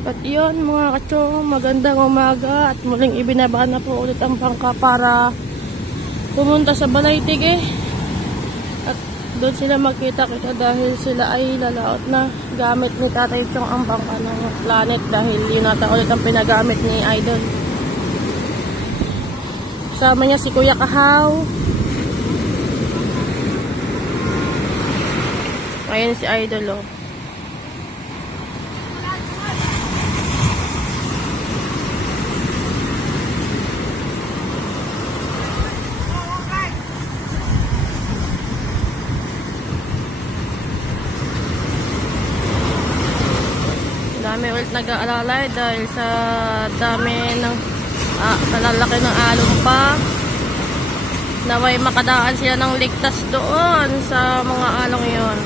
At yun mga kachong, magandang umaga at muling ibinaba na po ulit ang bangka para pumunta sa Balaytig At doon sila magkita-kita dahil sila ay lalaot na. Gamit ni Tatay Chong ang bangka ng Planet dahil yun nata ulit ang pinagamit ni Idol. Sama niya si Kuya Kahaw. Ayan si Idol Dami ulit nag-aalalay dahil sa dami ng kalalaki ng alon pa. Naway makadaan sila ng ligtas doon sa mga along yon.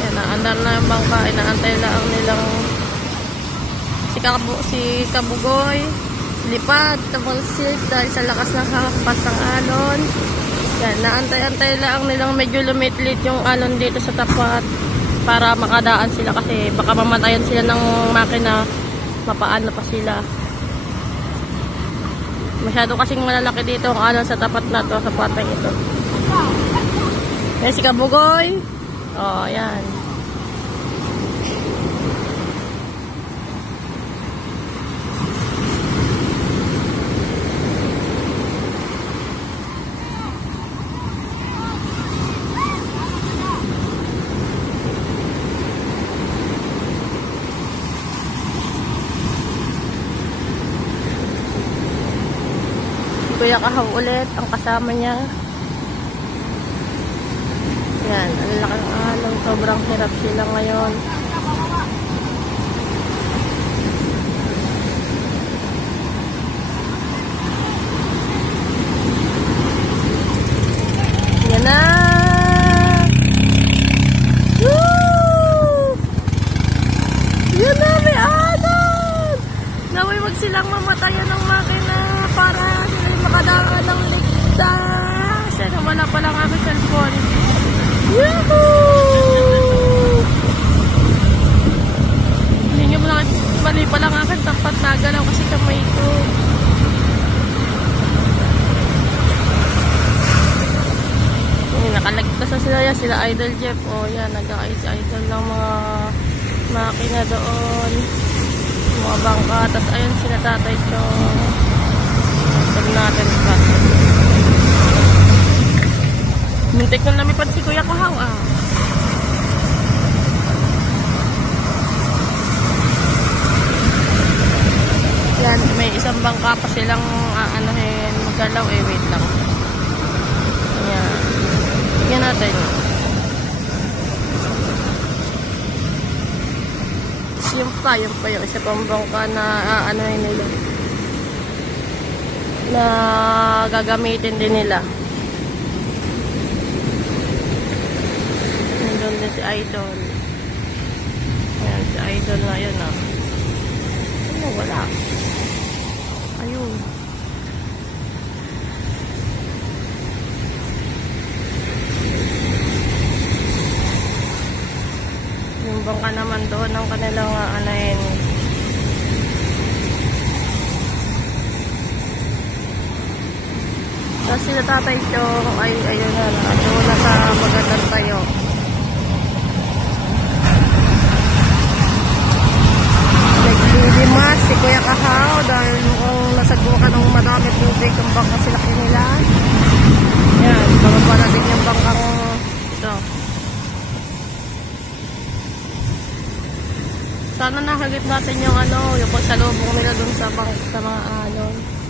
Yan, naandar na yung bangka. Inaantay lang nilang si Kabugoy lipad, tamalsik dahil sa lakas ng hapas ng alon. Yan, naantay-antay lang nilang medyo lumitlit yung alon dito sa tapat para makadaan sila kasi baka mamatayan sila ng makina, mapaano pa sila. Masyado kasing malalaki dito ang alon sa tapat na to, sa patay ito. Yan si Kabugoy. Oh, yan. Kuya Kahaw ulit ang kasama niya. Yan, ang laki ng alon, sobrang hirap sila ngayon. Yan na. Woo! Yan na, may alon. Naway wag silang mamatayan ng makina para makadaan ng ligtas. Yan, wala pa lang ang cellphone. Yahoo! Hindi nyo mo lang, mali pa lang akin tapat nagalaw kasi kamay ko. Nakaligtas na sila yan, sila Idol Jeff. O yan, nag-ice idol ng mga makina doon, mga bangka. Tapos ayun sila Tatay Chong. Natin pa. Muntik na lumipad si Kuya Kahaw Yan, may isang bangka pa silang aanahin magalaw wait lang. Yan. Tingnan natin. Yung pa yung isa pang bangka na aanahin nila. Na gagamitin din nila. Nandun din si Idol. Ayan, si Idol na yun Ano, wala. Ayun. Yung bangka naman doon ang kanilang anayin. Tapos sila Tatay Chong ay ayun na, doon na sa magandang tayo. Naglilimas si Kuya Kahaw dahil mukhang nasagbukan ng madami tubig ang bangka sila kanila. Yan, bababa na din yung bangkang ito. Sana nakagit natin yung yung pagsalubong nila dun sa mga alon.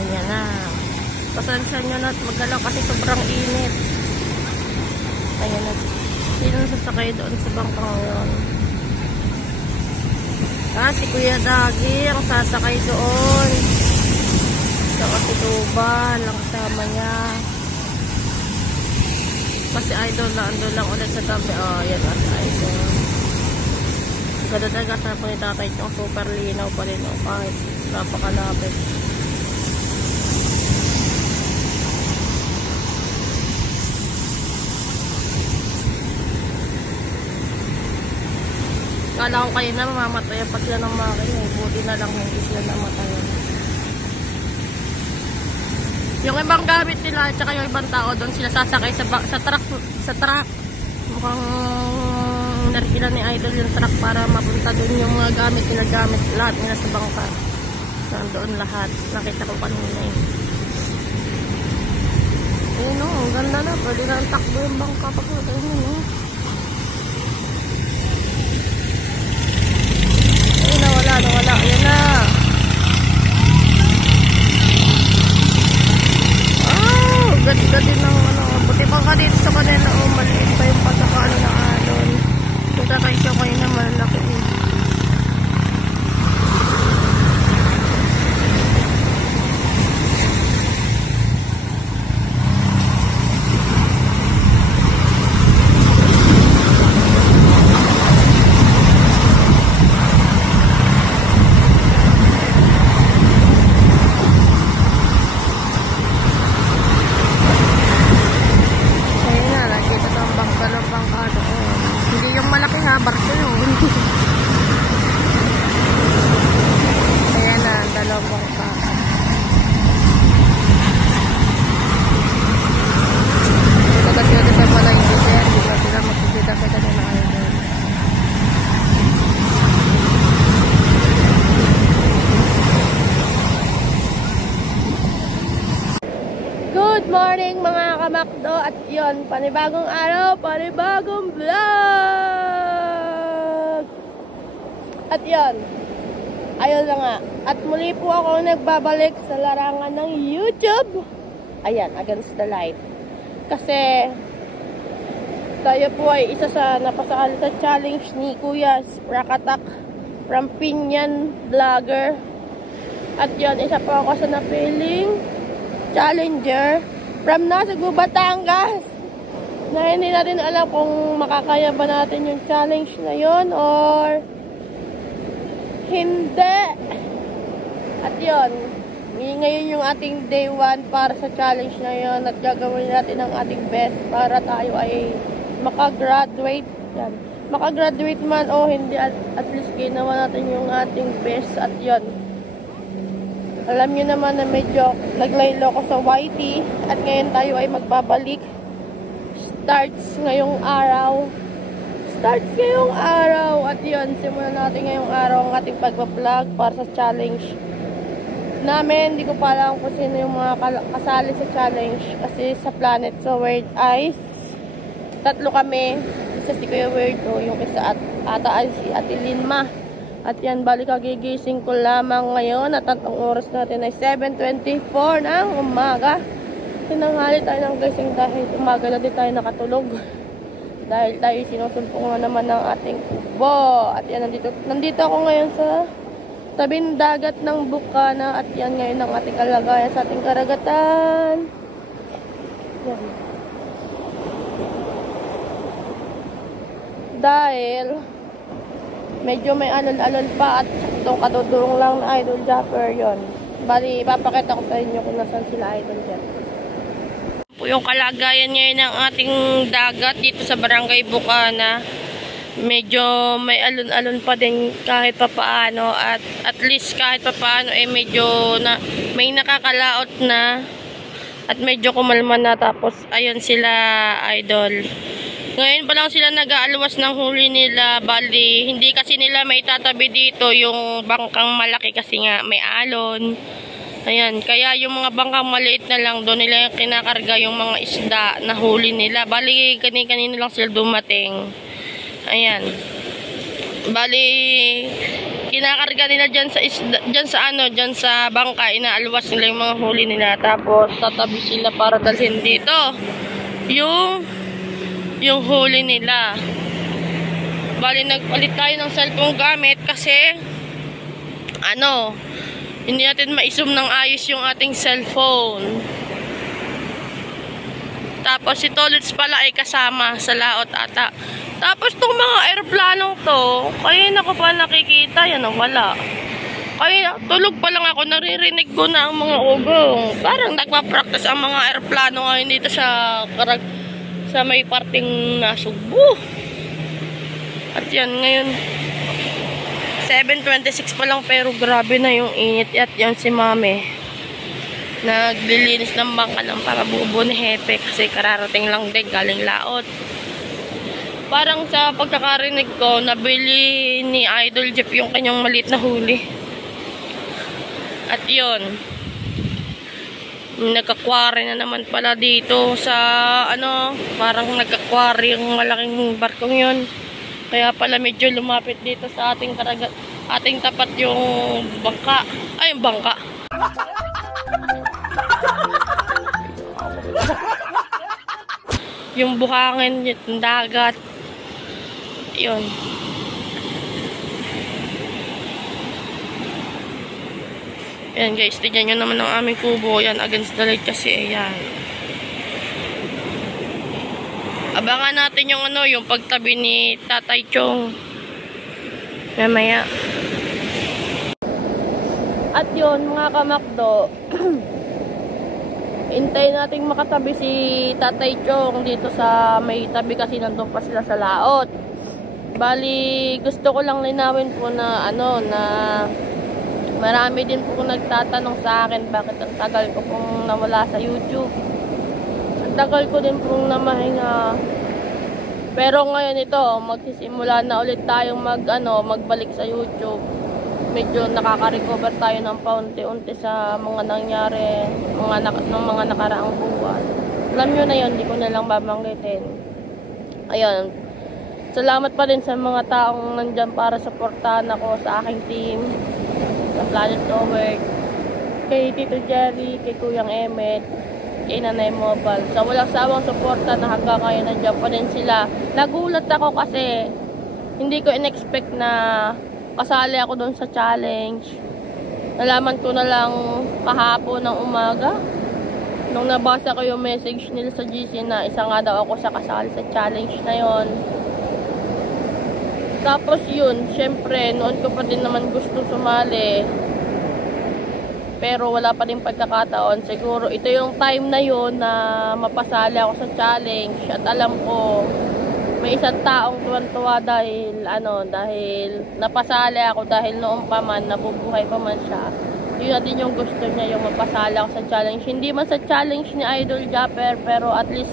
Ganyan na. Pasensya nyo na magalaw kasi sobrang init. Ayan na. Sino sasakay doon sa bangkang yun? Si Kuya Dagi ang sasakay doon. So, si Tuban lang kasama niya. Kasi idol na andun lang ulit sa gabi. Oh, yan as idol. Ganda talaga sa po ni tatay yung super linaw pa rin. Oh, kahit napakalapit. Kala ko kayo na mamamatayan pa sila ng makina. Buti na lang hindi sila namatayan. Yung ibang gamit nila at saka yung ibang tao doon sila sasakay sa truck. Mukhang narkila ni idol yung truck para mapunta doon yung mga gamit lahat nila sa bangka. Nandoon lahat. Nakita ko kanina eh. Ayun o, ang ganda na. Pwede na ang takbo yung bangka pag natayin yun eh. Nawala. Ayan na. Oh, ganda din ng ano. Buti pa ka dito sa kanila. Oh, maliit pa yung pagkakaano na alon. Kung kakaisyo kayo na malaki eh. Barko yun. Ayan na, dalawang pa. Ito kasi ito sa pala yung design. Di ba sila magkikita kita na idol. Good morning mga kamakdo. At yun, panibagong araw, panibagong vlog. At yan, ayun na nga. At muli po ako nagbabalik sa larangan ng YouTube. Ayan, against the light. Kasi tayo po ay isa sa napasakal sa challenge ni Kuya Sprakatak from Pinyan Vlogger. At yan, isa po ako sa napiling challenger from Nasugbu, Batangas. Na hindi natin alam kung makakaya ba natin yung challenge na yon or hindi. At yun, ngayon yung ating day 1 para sa challenge na yun at gagawin natin ang ating best para tayo ay makagraduate. Yan. Makagraduate man o hindi, at least ginawa natin yung ating best. At yun, alam nyo naman na medyo naglaylo ko sa YT at ngayon tayo ay magbabalik. Starts ngayong araw. At yun, simulan natin ngayong araw ang ating pagpa-vlog para sa challenge namin. Hindi ko pa alam kung sino yung mga kasali sa challenge kasi sa Planet So Weird Eyes 3 kami. Isa si Kuya Weirdo, yung isa ata ay si Ate Linma. At yan, balik kagigising ko lamang ngayon at ang oras natin ay 7:24 ng umaga. Tinanghali tayo ng gising dahil umaga na din tayo nakatulog. Dahil tayo sinusumpong naman ng ating kubo. At yan, nandito ako ngayon sa tabing dagat ng Bukana. At yan ngayon ang ating kalagayan sa ating karagatan. Yan. Dahil medyo may alon-alon pa at itong kadudurong lang na Idol Japper yon. Bali, ipapakita ko sa inyo kung nasan sila Idol Japper. Yung kalagayan ngayon ng ating dagat dito sa Barangay Bukana, medyo may alon-alon pa din kahit papaano at least kahit papaano medyo may nakakalaot na at medyo kumalma na. Tapos ayun sila Idol, ngayon pa lang sila nag-aalwas ng huli nila. Bali, hindi kasi nila may tatabi dito yung bangkang malaki kasi nga may alon. Ayan, kaya yung mga bangkang maliit na lang, doon nila kinakarga yung mga isda na huli nila. Bali, kanina lang sila dumating. Ayan. Bali, kinakarga nila dyan sa isda, dyan sa bangka, inaalwas nila yung mga huli nila. Tapos, tatabi sila para dalhin dito yung huli nila. Bali, nagpalit tayo ng cellphone gamit kasi Hindi natin ma-zoom ng ayos yung ating cellphone. Tapos si Tolits pala ay kasama sa laot ata. Tapos tong mga aeroplanong to, kanina ko pa nakikita, yan o, wala. Kaya tulog pa lang ako, naririnig ko na ang mga ugong. Parang nagpa-practice ang mga aeroplano ngayon dito sa may parting Nasugbu. At yan, ngayon 7:26 pa lang pero grabe na yung init. At yan si Mami, naglilinis ng bangka lang para buo ni Hepe kasi kararating lang din galing laot. Parang sa pagkakarinig ko, nabili ni Idol Jeep yung kanyang maliit na huli. At yun, nagkakwari na naman pala dito sa parang nagkakwari yung malaking barkong yun. Kaya pala medyo lumapit dito sa ating tapat yung bangka. Ay, yung bangka. Yung buhangin, yung dagat. Yun. Ayan guys, tignan nyo naman ang aming kubo. Yan, against the light kasi. Ayan. Abangan natin yung yung pagtabi ni Tatay Chong. Mamaya. At yun, mga kamakdo. Hintayin natin makatabi si Tatay Chong dito sa may tabi kasi nandun pa sila sa laot. Bali, gusto ko lang linawin po na na marami din po nagtatanong sa akin bakit ang tagal ko pong nawala sa YouTube. Ang tagal ko din pong namahinga. Pero ngayon ito, magsisimula na ulit tayong magbalik sa YouTube. Medyo nakaka-recover tayo ng paunti-unti sa mga nangyari, mga nakaraang buwan. Alam nyo na yun, hindi ko na lang babanggitin. Ayun. Salamat pa din sa mga taong nandyan para supportahan ako sa aking team. Sa Planet Over, kay Tito Jerry, kay Kuyang Emmet, kay Nanay Mobile. Sa walang sawang suporta na hanggang ngayon nandiyan pa din sila. Nagulat ako kasi hindi ko in-expect na kasali ako doon sa challenge. Nalaman ko na lang kahapon ng umaga nung nabasa ko yung message nila sa GC na isa nga daw ako sa kasali sa challenge na yon. Tapos yun, syempre, noon ko pa din naman gusto sumali. Pero wala pa din pagkakataon. Siguro ito yung time na yun na mapasali ako sa challenge. At alam ko, may isang taong tuwan-tuwa dahil napasali ako dahil noon pa man, nabubuhay pa man siya. Yun na din yung gusto niya, yung mapasali ako sa challenge. Hindi man sa challenge ni Idol Japper, pero at least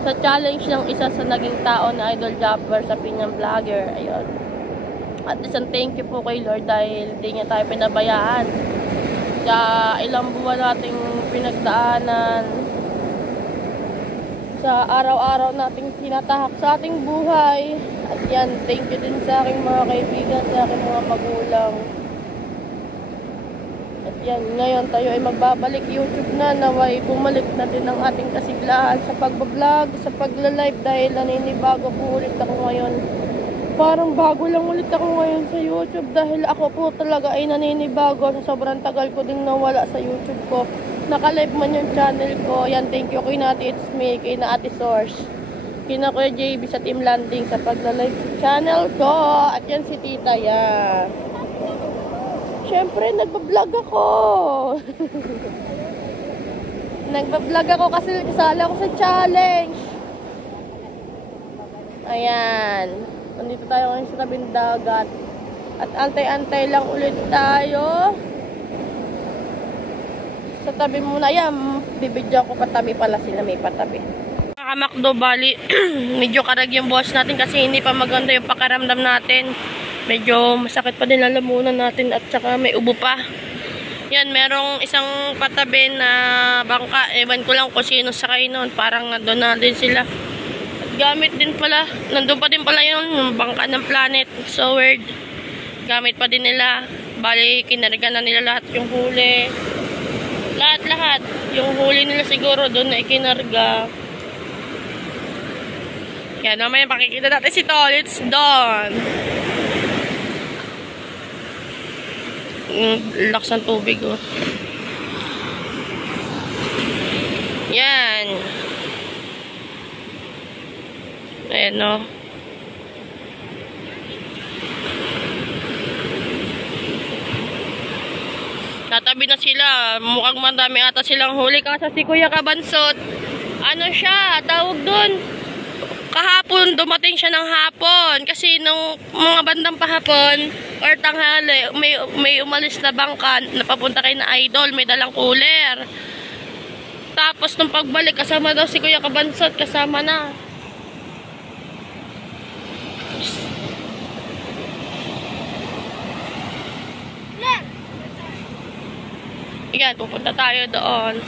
sa challenge ng isa sa naging tao na Idol Japper sa Pinyang Vlogger. Ayun. At isang thank you po kay Lord dahil hindi niya tayo pinabayaan. Sa ilang buwan nating pinagdaanan, sa araw-araw nating tinatahak sa ating buhay. At yan, thank you din sa aking mga kaibigan, sa aking mga magulang. At yan, ngayon tayo ay magbabalik YouTube na, naway bumalik na din ang ating kasiglahan sa pagbablog, sa pagla-live dahil naninibago po ulit ako ngayon. Parang bago lang ulit ako ngayon sa YouTube dahil ako po talaga ay naninibago sa sobrang tagal ko din nawala sa YouTube ko. Naka-live man yung channel ko. Yan, thank you kay Nati It's Me, kay na Ate Source, kina Kuya JB sa Team Landing sa pagla-live sa channel ko. At yan si Tita, yan. Siyempre, nagbablog ako. Nagbablog ako kasi kasali ako sa challenge. Ayan. Nandito tayo ngayon sa tabing dagat. At antay-antay lang ulit tayo. Sa tabi muna. Ayan, bibidyo ko patabi pala sila, may patabi. Kamakdo, bali, medyo karag yung boss natin kasi hindi pa maganda yung pakaramdam natin. Medyo masakit pa din lalamunan natin at saka may ubo pa. Yan, merong isang patabi na bangka. Ewan ko lang kung sino sakay nun. Parang nandun na din sila. At gamit din pala. Nandun pa din pala yun. Yung bangka ng Planet. So weird. Gamit pa din nila. Bali, kinarga na nila lahat yung huli. Lahat-lahat. Yung huli nila siguro doon na ikinarga. Yan, mamaya pakikita natin si Tolits doon. Lakas ng tubig, oh. Yan. Ayan, no. Tatabi na sila. Mukhang madami ata silang huli. Kasi si Kuya Kabansot, ano siya, tawag dun. Kahapon, dumating siya ng hapon. Kasi nung mga bandang pahapon or tanghali, may umalis na bangka na papunta kay na Idol. May dalang cooler. Tapos nung pagbalik, kasama daw si Kuya Kabansot. Kasama na. Yan, pupunta tayo doon.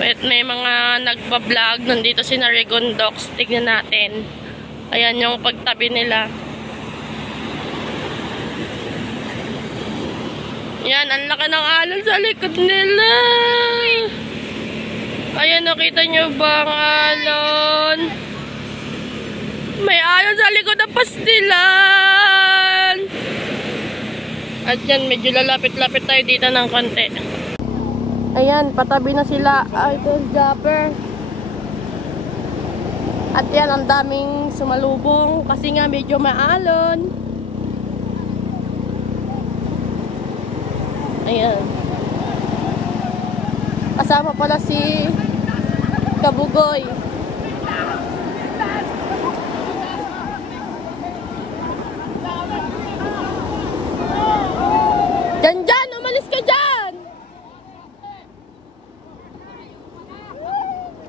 May mga nagbablog. Nandito si Naregon Docks. Tignan natin. Ayan yung pagtabi nila. Yan, ang laki ng alon sa likod nila. Ayan, nakita nyo ba ang alon? May alon sa likod ng pastilan. At yan, medyo lalapit-lapit tayo dito ng konti. Ayan, patabi na sila, Idol Japper. At yan, ang daming sumalubong kasi nga medyo maalon. Ayan. Kasama pala si Kabugoy. Dyan, umalis ka dyan!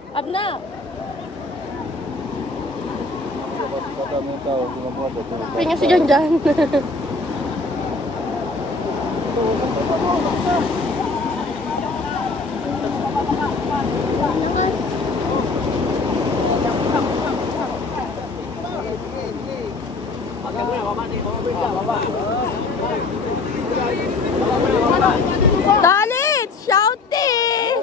Abna. Kaya si Janjan. Dalit! Shouting!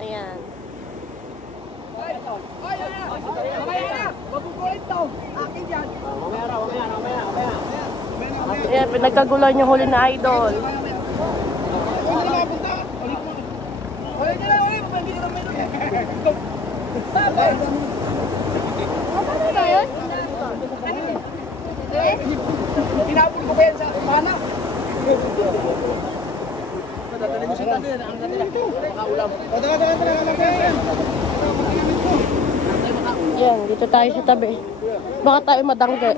Ayan. Ayan, pinagkagulan yung huli na Idol. Pinapul ko kayo sa mana? Dadalhin mo siya natin. Ang natin lang. Makaulam. Yan, dito tayo sa tabi. Baka tayo madangge.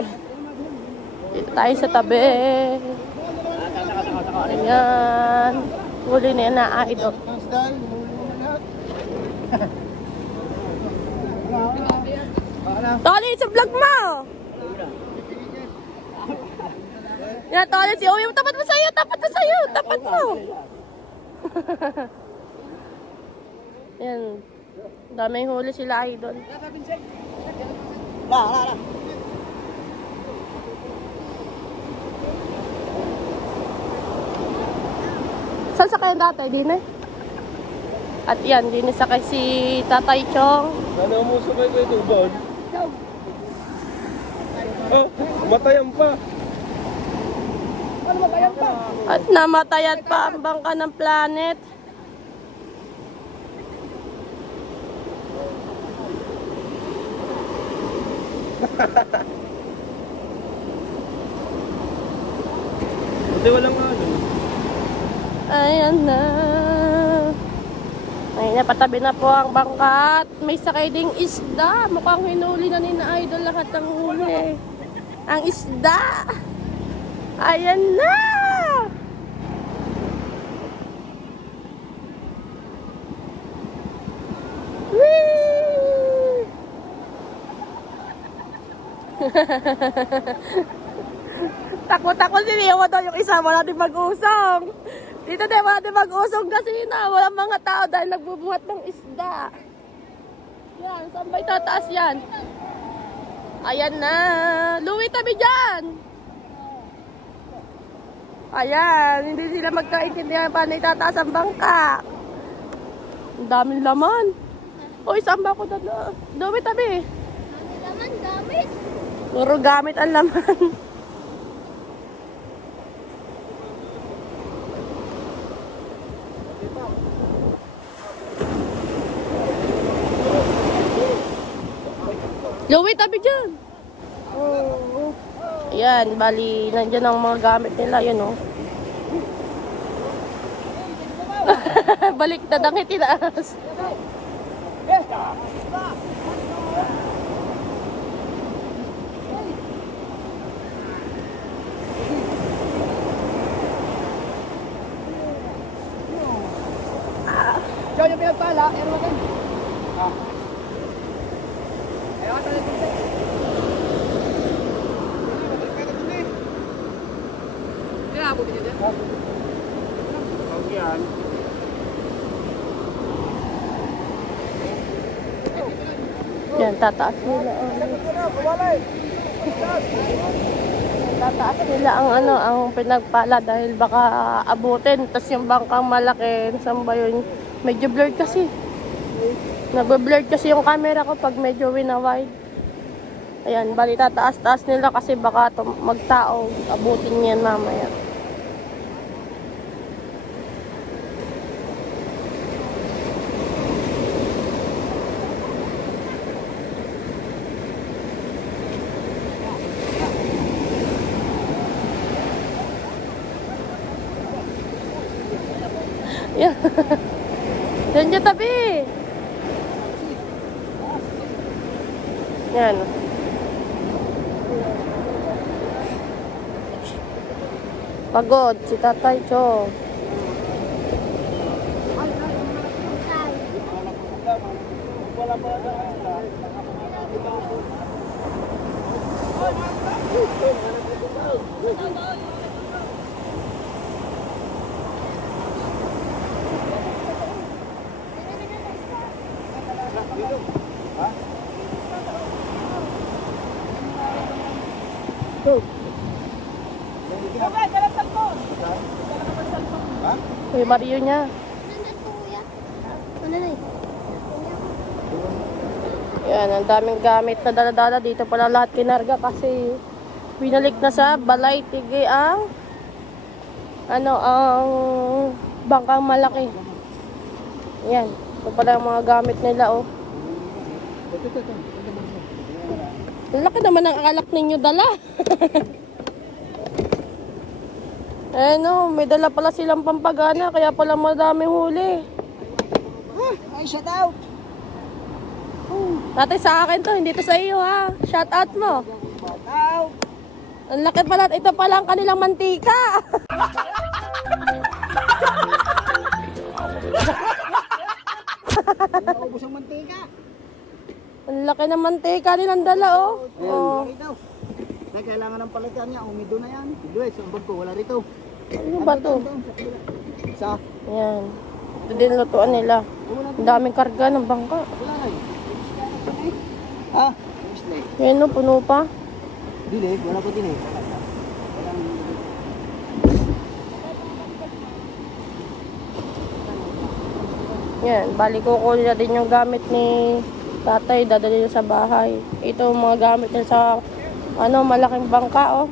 Dito tayo sa tabi. Ayan. Huli na yan na Idol. Tolly, sa vlog mo! Yan, Tolly, si Uy, tapat mo sa'yo, tapat mo sa'yo, tapat mo! Yan. Daming huli sila Idol. Saan sa kayo dati? Dine? At yan, dine sa kay si Tatay Chong. Ano mo sakay ko ito, Bon? Oh, matayan pa. Ano matayan pa? At namatayan pa ang bangka ng planet. Hindi, walang ano. Ayan na. Ayan na, patabi na po ang bangka. At may sakay ding isda. Mukhang hinuli na ni na Idol lahat ng huli. Ang isda. Ayan na. Whee! Takot-takot si Rio daw yung isa. Wala din mag-usong. Dito din, wala din mag-usong kasi na walang mga tao dahil nagbubuhat ng isda. Yan, saan ba itataas yan? Ayan na. Louie, tabi dyan. Ayan, hindi sila magkaintindihan paano itataas ang bangka. Ang daming laman. Uy, saan ba ako doon? Louie, tabi. Laman, dami. Puro gamit ang laman. Louie, tabi dyan. Oh. Ayan, bali, nandyan ang mga gamit nila. Yun, oh. Balik na dangit tinaas. Diyan yung pinagpala, ano ka? Ayaw ka talaga dito. Hindi na abutin niya dyan? Huwag yan. Yan, tataas nila. Tataas nila ang ano, ang pinagpala dahil baka abutin. Tapos yung bangkang malaki, saan ba yun? Medyo blurred kasi. Nag-blurred kasi yung camera ko pag medyo wina-wide. Ayan, bali tataas-taas nila kasi baka magtao. Abutin yan mamaya. Yan. Yan dyan tabi. Yan. Pagod si Tatay Cho. May Mario niya. Yan, ang daming gamit na dala-dala. Dito pala lahat kinarga kasi binalik na sa balay tigi ang ang bangkang malaki. Yan. Ito pala ang mga gamit nila, oh. Ang laki naman ang alak ninyo dala. Eh no, may dala pala silang pampagana, kaya pala madami huli. Ay, shout out! Tatay, sa akin to, hindi to sa iyo ha. Shout out mo. Shout out! Ang laki pala, ito pala ang kanilang mantika. Naubos ang mantika. Ang laki ng mantika nilang dala, oh. Oh. Ay, kailangan ng palitan niya. Umido na yan. Duwes, ang bag ko, wala rito. Ano ba to? Isa. Ayan. Ito din lutuan nila. Ang daming karga ng bangka. Wala na eh. Ha? Umisle. Yan no, puno pa. Dili, wala pa din eh. Yan, bali kukunin na din yung gamit ni tatay, dadali niya sa bahay. Ito ang mga gamit niya sa malaking bangka, oh.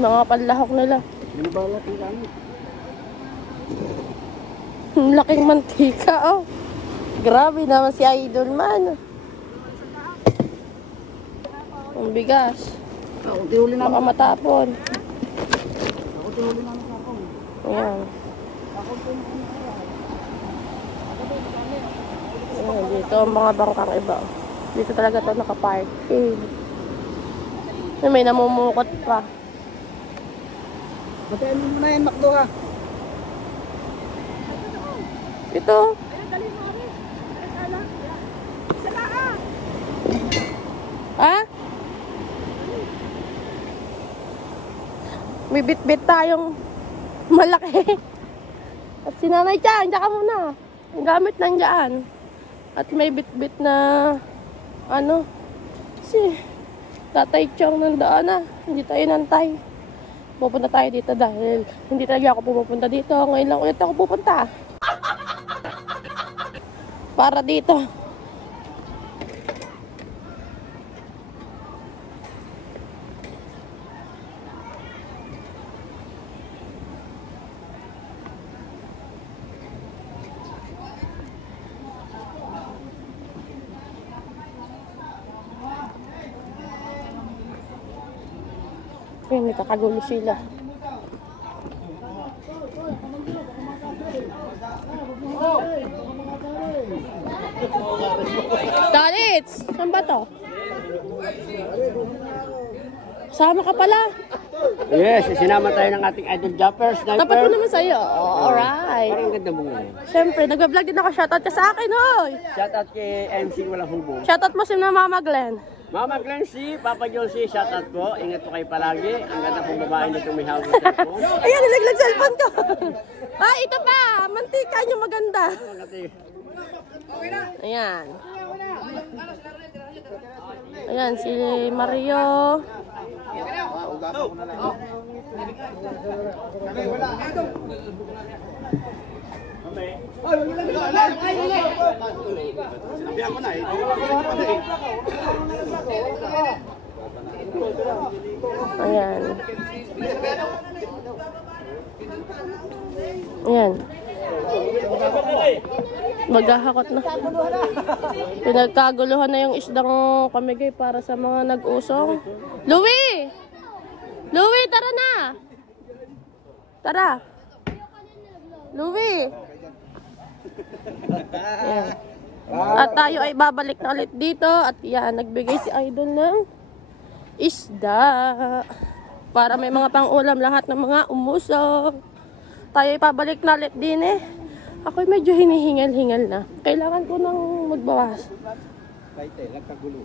Mga panlahok nila. Binibalat yung gamit. Ang laking mantika, oh. Grabe naman si Idol man. Ang bigas. Ako, tihuli namin. Baka matapon. Ako, tihuli namin sa ako. Ayan. Ayan, dito ang mga bangkang iba. Dito talaga ito nakaparking. May namumukot pa. Batayin mo muna yan, Makdo ka. Ito. Ha? May bit-bit tayong malaki. At si Nanay Chan, diyan ka muna. Ang gamit nandiyan. At may bit-bit na si Tatay Chong nandoon na. Hindi tayo nantay. Pupunta tayo dito dahil hindi talaga ako pumupunta dito. Ngayon lang ulit ako pupunta. para dito. Ayun, may kakagulo sila. Dalits! Saan ba to? Sama ka pala. Yes, sinama tayo ng ating idol jumper, sniper. Tapat ko naman sa'yo. Oh, alright. Parang ganda mo ngayon. Siyempre, nag-vlog din ako. Shoutout ka sa akin, hoy! Shoutout kay MC Walang Hubong. Shoutout mo si Mama Glenn. Mama Clancy, Papa Josie, shoutout po. Ingat po kayo palagi. Ang ganda pong babae nito may hawak sa cellphone. Ayan, nilaglag cellphone ko. Ah, ito pa. Mantika nyo maganda. Ayan. Ayan, si Mario. Ayan. Ayan. Maghahakot na. Pinagkaguluhan na yung isdang pamigay para sa mga nag-usong. Louie! Louie, tara na! Tara! Louie! Ayan. At tayo ay babalik na ulit dito. At yan, nagbigay si Idol ng isda. Para may mga pang-ulam lahat ng mga umusong. Tayo ay pabalik na ulit din eh. Ako'y medyo hinihingal-hingal na. Kailangan ko nang magbawas. Nagkagulo.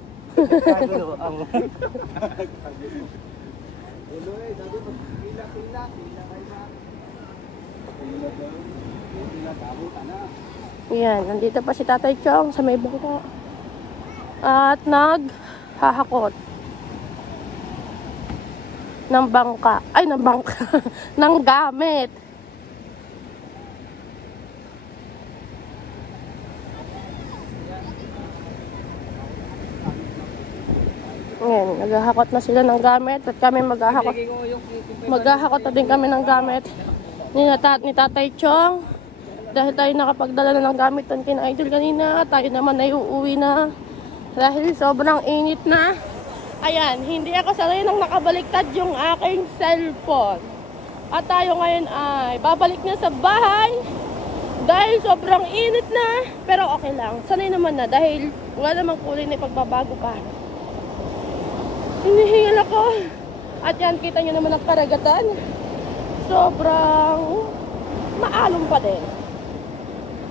Yan, nandito pa si Tatay Chong sa may bangka. At naghahakot ng bangka. Ay, ng bangka. ng gamit. Ngayon, naghahakot na sila ng gamit at kami maghahakot na din kami ng gamit ni Tatay Chong. Dahil tayo nakapagdala na ng gamit ng kina Idol kanina, tayo naman ay uuwi na dahil sobrang init na. Ayan, hindi ako sanay nang nakabaliktad yung aking cellphone. At tayo ngayon ay babalik na sa bahay dahil sobrang init na. Pero okay lang, sanay naman na dahil wala namang kulay na pagbabago pa. Hinihingal ako. At yan, kita nyo naman ang karagatan. Sobrang maalon pa din.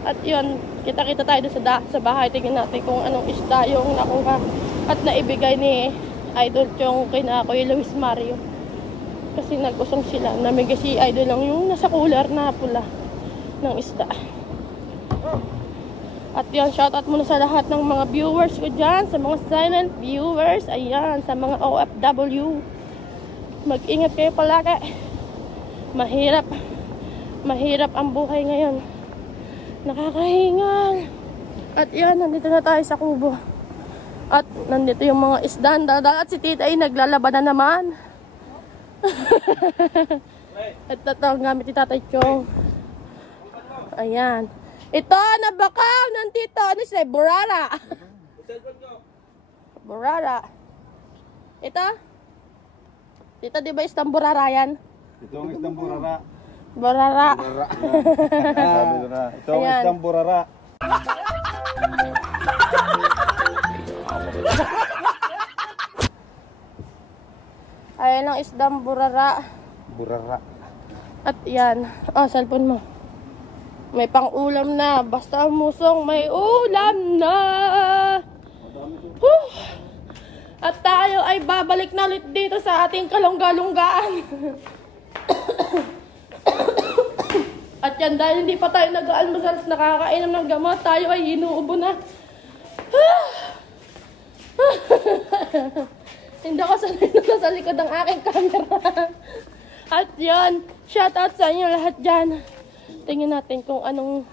At yun, kita-kita tayo sa bahay. Tingnan natin kung anong isda yung nakuha at naibigay ni Idol Chong kay na Kuya Luis Mario. Kasi nag-usong sila. Namigay si Idol lang yung nasa cooler na pula ng isda. At yun, shoutout muna sa lahat ng mga viewers ko dyan, sa mga silent viewers, ayan, sa mga OFW. Mag-ingat kayo palagi. Mahirap ang buhay ngayon. Nakakahingal. At yan, nandito na tayo sa kubo. At nandito yung mga isdan. At si Tita ay naglalaba na naman. At ito ang gamit ni Tatay Chong. Ayan. Ito, nabakaw. Nandito. Ano siya? Burara. Burara. Ito? Tita, di ba isang burara yan? Ito ang isdang burara. Burara. Sabi ko na. Ito ang Ayan. isdang burara. Ayan ang isdang burara. Burara. At yan. Oh, cellphone mo. May pang-ulam na. Basta musong may ulam na. Whew. At tayo ay babalik na ulit dito sa ating kalungga-lunggaan. At yan, dahil hindi pa tayo nag-almusal at nakakainom ng gamot, tayo ay inuubo na. Hindi ako sanay na nasa likod ng aking camera. At yan, shoutout sa inyo lahat dyan. Tingnan natin kung anong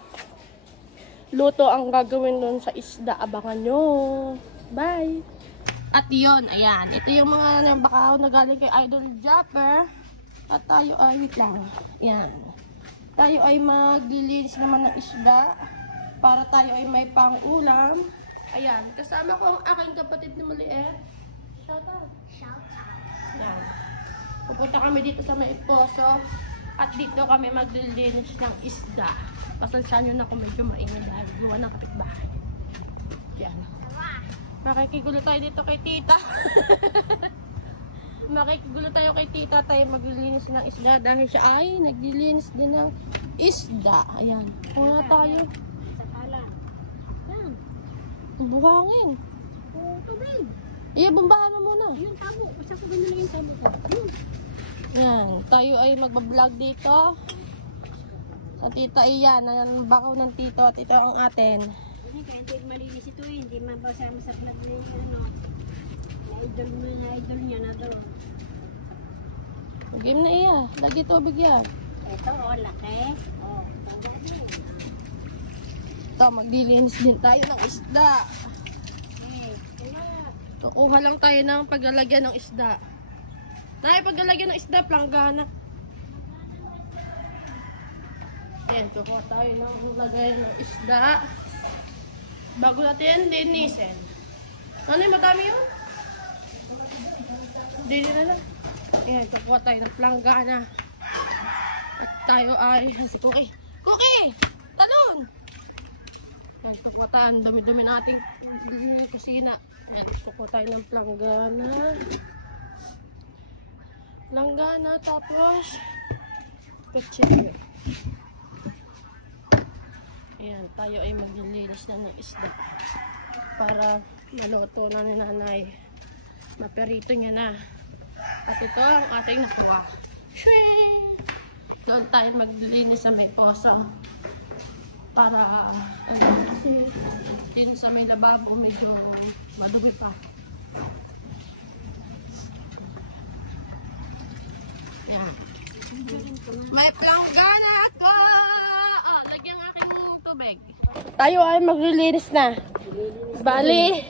luto ang gagawin doon sa isda. Abangan nyo. Bye! At yun, ayan. Ito yung mga bakaw na galing kay Idol Japper. At tayo ay, wait lang. Ayan. Tayo ay maglilinis naman ng isda. Para tayo ay may pang-ulam. Ayan. Kasama ko ang aking kapatid na maliit. Shout out. Ayan. Pupunta kami dito sa may poso. At dito kami maglilinis ng isda. Pasensya nyo na kung medyo maingay dahil gawa ng kapitbahay. Yan. Makikigulo tayo dito kay tita. Makikigulo tayo kay tita. Tayo maglilinis ng isda dahil siya ay naglilinis din ng isda. Ayan. Kung tayo. Ayan. Buhangin. Tubig. Iya, bumbahan mo muna. Yung tabo. Basta ko binili yung tabo ko. Ayan. Tayo ay magbablog dito. Sa tita iyan. Ang bakaw ng tito. At ito ang atin. Kaya hindi malinis ito eh, hindi mabasama sa pag-linis na-idol niya na doon. Game na iya, lagi tubig yan. Ito laki. Ito, maglilinis din tayo ng isda. Kukuha lang tayo ng paglalagyan ng isda. Dahil paglalagyan ng isda, planggana. Ayan, kukuha tayo ng lagay ng isda. Bago natin linisin. Ano yung madami yun? Dili na lang. Ayan, kukuha tayo ng planggana. At tayo ay... Si Cookie! Cookie! Talon! Ayan, kukuha tayo. Dumi-dumi na ating kusina. Ayan, kukuha tayo ng planggana. Planggana, tapos... Pechete. Ayan, tayo ay maglilinis na ng isda para maluto na ni nanay. Maperito niya na. At ito ang ating nakuha. Shwing! Doon tayo maglilinis sa may posa para kasi din sa may lababo medyo madumi pa. Ayan. May planggana ako! Lagyan aking tubig. Tayo ay maglilinis na. Bali,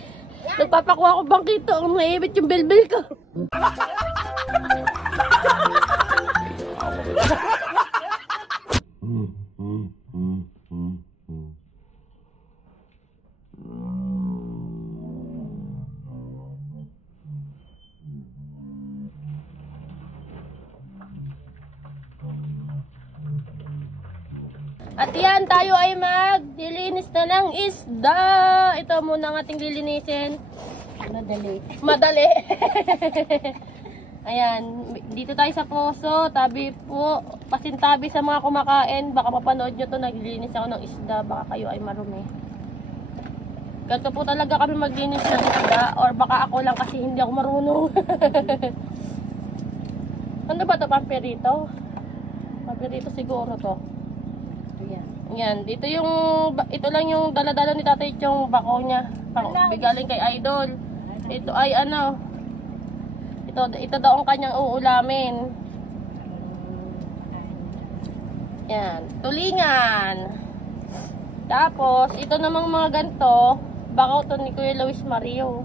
nagpapakuha ko bangkito. Ang naibit yung bilbil ko. At yan, tayo ay maglilinis na ng isda. Ito muna ang ating lilinisin. Madali. Madali. Ayan, dito tayo sa poso. Tabi po, pasintabi sa mga kumakain. Baka mapanood nyo to, naglilinis ako ng isda. Baka kayo ay marumi. Ganito po talaga kami maglinis ng isda. Or baka ako lang kasi hindi ako marunong. Ano ba to? Pampirito? Pampirito siguro to. Yan, dito yung, ito lang yung dala-dala ni tatay yung bako niya. Bigaling kay Idol. Ito ay ano, ito daw ang kanyang uulamin. Yan, tulingan. Tapos, ito namang mga ganito, bakaw to ni Kuya Luis Mario.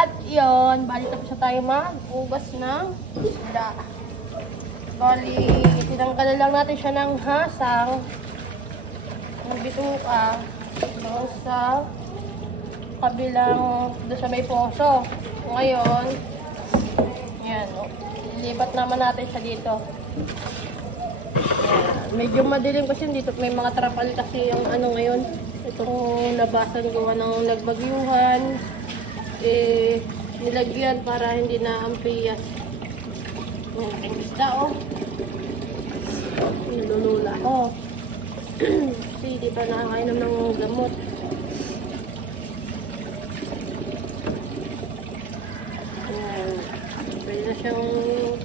At yun, bali tapos na tayo mag-ugas ng isda. Bali, tinanggalan lang natin siya ng hasang, ng bituka, doon sa kabilang doon sa may poso. Ngayon, yan, lilipat naman natin siya dito. Yan. Medyo madilim kasi dito may mga trapal kasi yung ano ngayon, itong labasan gawa ng nagbagyuhan, nilagyan para hindi na ampiyas. Yan, aking isda, oh. Nilulula, oh. Kasi di pa nakakainom ng gamot. Ayan. Pwede na siyang,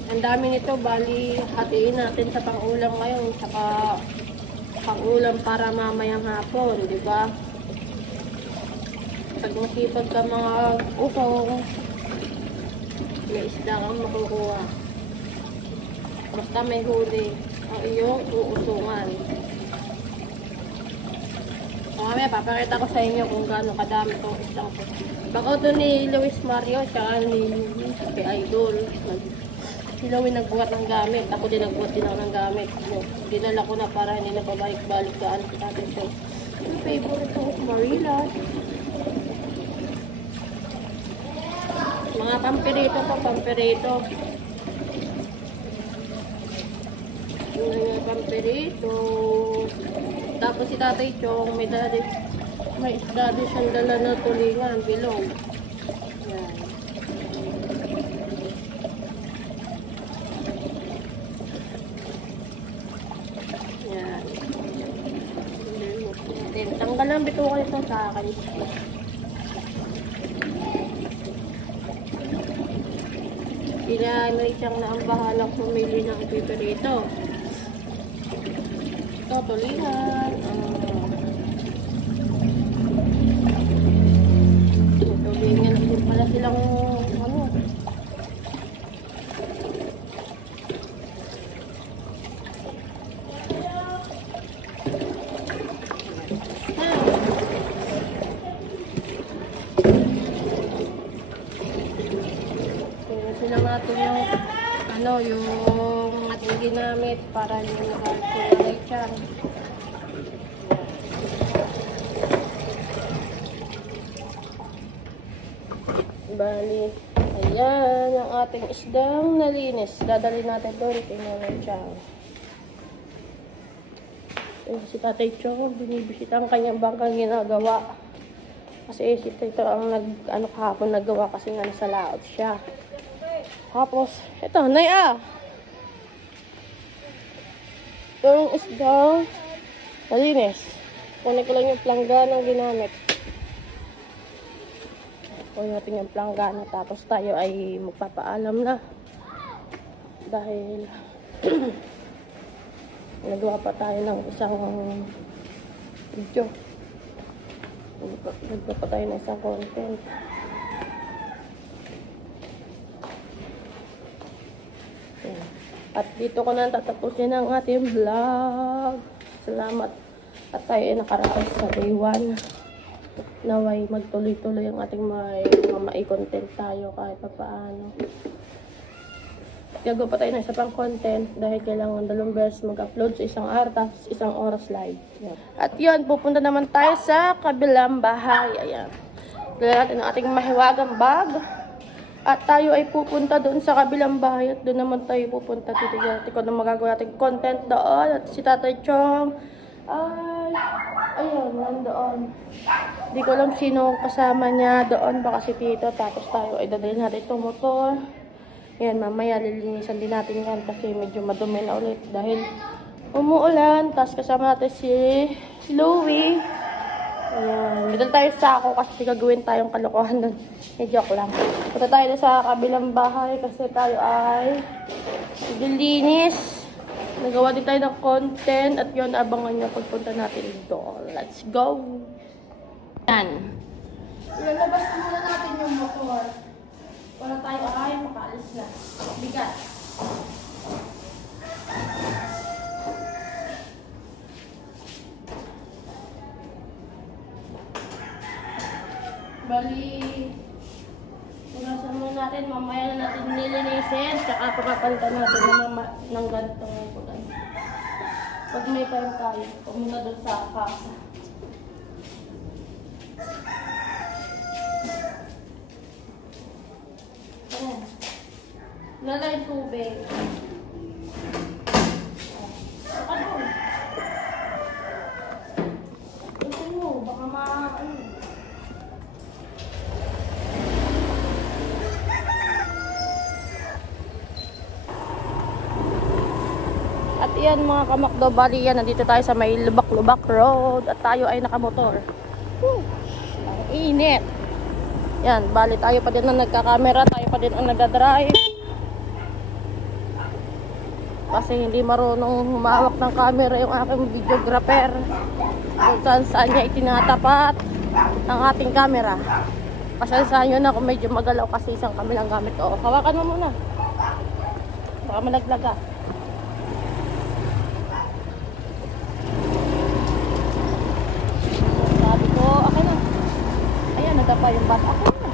ang dami nito, bali hatiin natin sa pang-ulam ngayon, saka pang-ulam para mamayang hapon, di ba? Pag masipag ka mga usong, may isda kang makukuha. Basta may huli ang iyong uusungan. Mamaya, papakita ko sa inyo kung gaano kadami itong isang ko. Baka ito ni Luis Mario, tsaka ni Idol. Si Louie nagbuhat ng gamit. Ako din nagbuhat din ako ng gamit. Dinala ko na para hindi na pabalik-balik ka. Ano si Tatay Chong. Yung favorite ko, Marila. Mga pamperito pa, pamperito. Mga pamperito. Tapos si Tatay Chong, may isda din siyang dala na tulingan, bilog. Yan. Yan. Tanggal lang bitukan ito sa akin. May siyang na ang bahalang pumili ng ipiperito. Ito, tulingan. Tulingan din pala silang ano. Sila natin yung yung ating ginamit para hindi nakakulay siya. Bali, ayan ang ating isdang nalinis. Dadalhin natin doon, tingnan siya. Si Tatay Chong, binibisita ang kanyang bangkang ginagawa. Kasi si Tito ang kahapon nagawa kasi nga nasa laot siya. Tapos, ito, Nay ito yung isdang nalinis. Kunin ko lang yung planggana ng ginamit. Kunin natin yung planggana. Tapos tayo ay magpapaalam na. Dahil nagawa pa tayo ng isang video. Nagawa pa tayo ng isang content. At dito ko na tatapusin ang ating vlog. Salamat. At tayo ay nakarating sa day 1. Naway magtuloy-tuloy ang ating mga mai-content tayo kahit pa paano. Gagawa pa tayo ng isa pang content dahil kailangan 2 beses mag-upload sa isang araw tapos isang oras live. Yan. At yun, pupunta naman tayo sa kabilang bahay. Ayan. Dala natin ang ating mahiwagang bag. At tayo ay pupunta doon sa kabilang bahay at doon naman tayo pupunta. Titignan ko na magagawa natin content doon. At si Tatay Chong ay ayun, nandoon. Hindi ko alam sino kasama niya doon. Baka si Tito. Tapos tayo ay dadalhin natin itong motor. Yan, mamaya lilinisan din natin yan kasi medyo madumi na ulit dahil umuulan. Tapos kasama natin si Louie. Ayan, dito tayo sa ako kasi gagawin tayong kalokohan doon. Joke lang. Punta tayo sa kabilang bahay kasi tayo ay dilinis. Nagawa din tayo ng content at yun, abangan nyo pagpunta natin doon. Let's go! Yan. Ilalabas muna natin yung motor para tayo ay makaalis na. Bigat. Bali, punasan muna natin, mamaya na natin nilinisin, tsaka papapalitan natin ng gantong kulay. Pag may time tayo, pumunta doon sa kasa. Ayan. Nala yung tubig. Ano? Gusto mo, baka ano. At yan mga kamakdo, bali yan, nandito tayo sa may Lubak-Lubak Road at tayo ay nakamotor. Ang init. Yan, bali tayo pa din ang nagkakamera, tayo pa din ang nagdadrive. Kasi hindi marunong humawak ng camera yung aking videographer. Kung saan niya itinatapat ang ating camera. Pasensyahan nyo na kung medyo magalaw kasi isang kami lang gamit ko. Hawakan mo muna. Baka malaglag ka. Sabi ko, okay na. Ayan, nadapa yung bata. Okay na.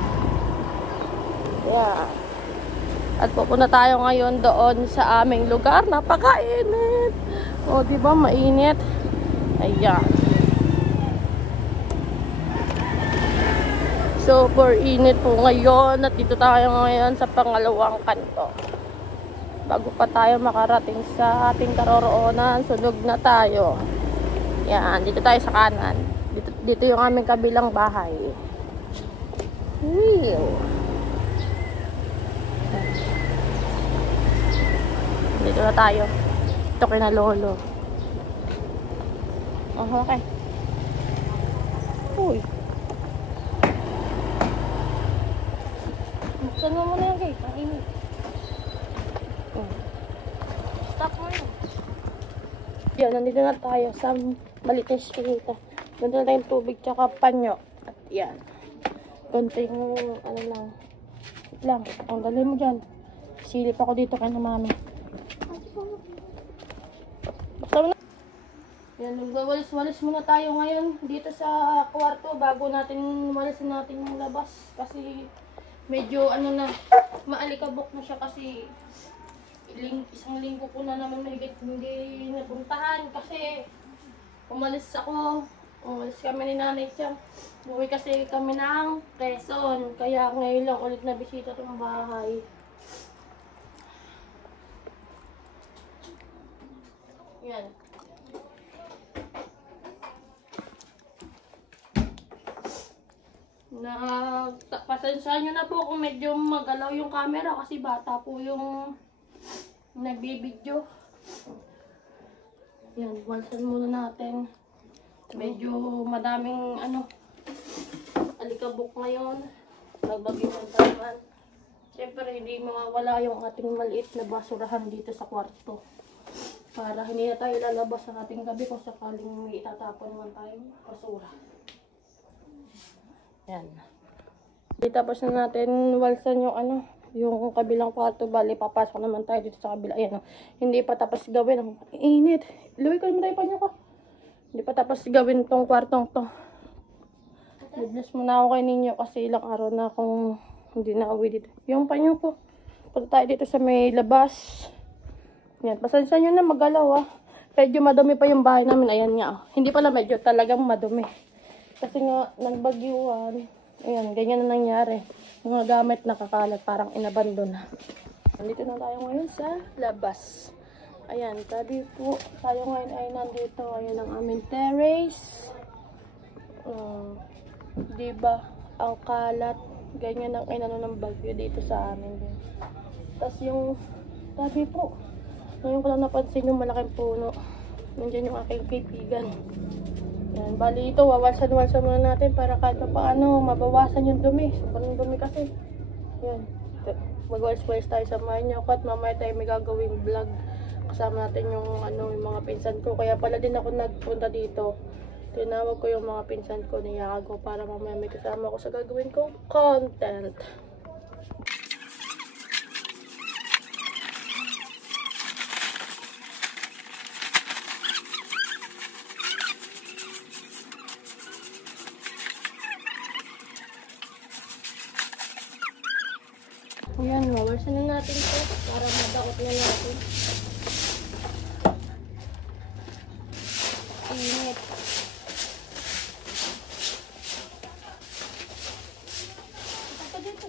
Yeah. At pupunta tayo ngayon doon sa aming lugar. Napakainit. O, diba? Mainit. Ayan. Super init po ngayon. At dito tayo ngayon sa pangalawang kanto. Bago pa tayo makarating sa ating karoroonan, sunog na tayo. Yan, dito tayo sa kanan. Dito yung aming kabilang bahay. Dito na tayo. Ito kina lolo. Oh, okay. Uy. Buksan mo muna yung gate. Ang init. Stop mo yun. Yan, nandito na tayo sa Malites Kinita. Nandito na tayong tubig tsaka panyo. At yan. Konting, ano lang. Wait lang. Ang galing mo dyan. Silip ako dito kay na mami. Buksan mo na. Yan, nagwawalis-walis muna tayo ngayon dito sa kwarto bago natin walisin natin yung labas. Kasi medyo ano na, maalikabok na siya kasi isang linggo ko na naman mahigit hindi napuntahan kasi umalis kami ni nanay siya. Buwi kasi kami ng Quezon, kaya ngayon lang ulit na bisita itong bahay. Yan. Pasensya nyo na po kung medyo magalaw yung camera kasi bata po yung nagbibideo. Yan, walsan muna natin. Medyo madaming alikabok ngayon. Nagbagyo ng taman. Siyempre hindi mawawala yung ating maliit na basurahan dito sa kwarto. Para hindi na tayo lalabas sa ating gabi kung sakaling may itatapon naman tayong basura. Yan. Di tapos na natin walsan yung yung kabilang kwarto. Bali, papasok naman tayo dito sa kabila. Ayan, hindi pa tapos gawin. Ang init. Luwi ko naman tayo panyo ko. Hindi pa tapos gawin tong kwartong to. Biblis muna ako kay ninyo kasi ilang araw na akong hindi na uwi dito. Yung panyo ko. Punta tayo dito sa may labas. Yan. Pasensya nyo na magalaw Medyo madumi pa yung bahay namin. Ayan nga. Hindi pala medyo, talagang madumi. Kasi nga, nagbagyuan. Ayan, ganyan na nangyari. Mga gamit nakakalat, parang inabandon na. Nandito na tayo ngayon sa labas. Ayan, tabi po. Tayo ngayon ay nandito. Ayan ang aming terrace. Diba? Ang kalat. Ganyan ang inano ng bagyo dito sa amin. Tapos yung tabi po. Ngayon ko lang napansin yung malaking puno. Nandiyan yung aking kaibigan. Yan, bali ito, wawalsan-walsan muna natin para kahit paano mabawasan yung dumi. Sobrang dumi kasi. Yan. Magwalis-walis tayo sa Maynyo at mamaya tayo may gagawing vlog. Kasama natin yung yung mga pinsan ko. Kaya pala din ako nagpunta dito. Tinawag ko yung mga pinsan ko, niyakag ko para mamaya may kasama ko sa gagawin kong content. Ayan, wawalsan na natin ito para madakot na natin. Init. Ito dito.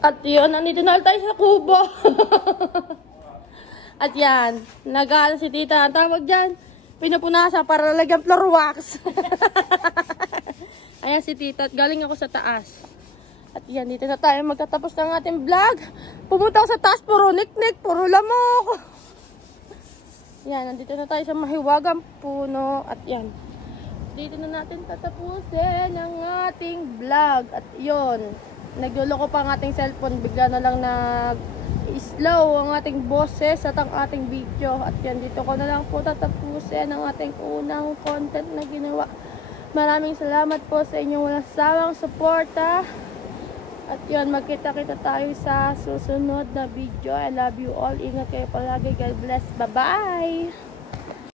At yun, nandito na tayo sa kubo. At yan, nag-aaral si tita. Ang tawag dyan, pinupunasan para lalagyan floor wax. Ayan si tita at galing ako sa taas. At yan, dito na tayo magtatapos ng ating vlog. Pumunta ako sa taas, puro niknik, puro lamok. Yan, nandito na tayo sa mahiwagang puno. At yan, dito na natin tatapusin ang ating vlog. At yun, nagluloko pa ang ating cellphone. Bigla na lang nag-slow ang ating boses at ang ating video. At yan, dito ko na lang po tatapusin ang ating unang content na ginawa. Maraming salamat po sa inyong walang sawang suporta. At yun, magkita-kita tayo sa susunod na video. I love you all. Ingat kayo palagi. God bless. Bye-bye!